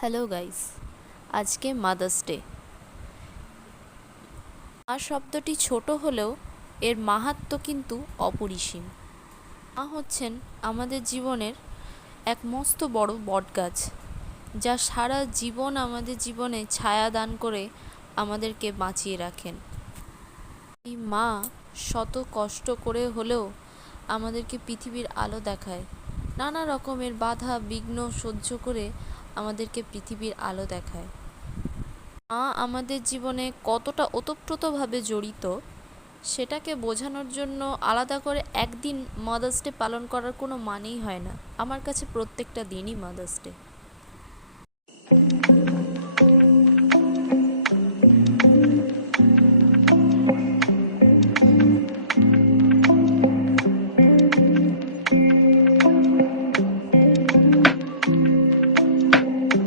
Hello guys, আজকে mother's day. মা শব্দটি ছোট হলেও এর মাহাত্ম্য কিন্তু অপরিসীম। মা হচ্ছেন আমাদের জীবনের এক মস্ত বড় বটগাছ, যা সারা জীবন আমাদের জীবনে ছায়া দান করে আমাদেরকে বাঁচিয়ে রাখেন। এই মা শত কষ্ট করে হলেও আমাদেরকে পৃথিবীর আলো দেখায়, নানা রকমের বাধা বিঘ্ন সহ্য করে আমাদেরকে পৃথিবীর আলো দেখায়। মা আমাদের জীবনে কতটা ওতপ্রোতভাবে জড়িত সেটাকে বোঝানোর জন্য আলাদা করে একদিন মাদার্স ডে পালন করার কোনো মানেই হয় না। আমার কাছে প্রত্যেকটা দিনই মাদার্স ডে।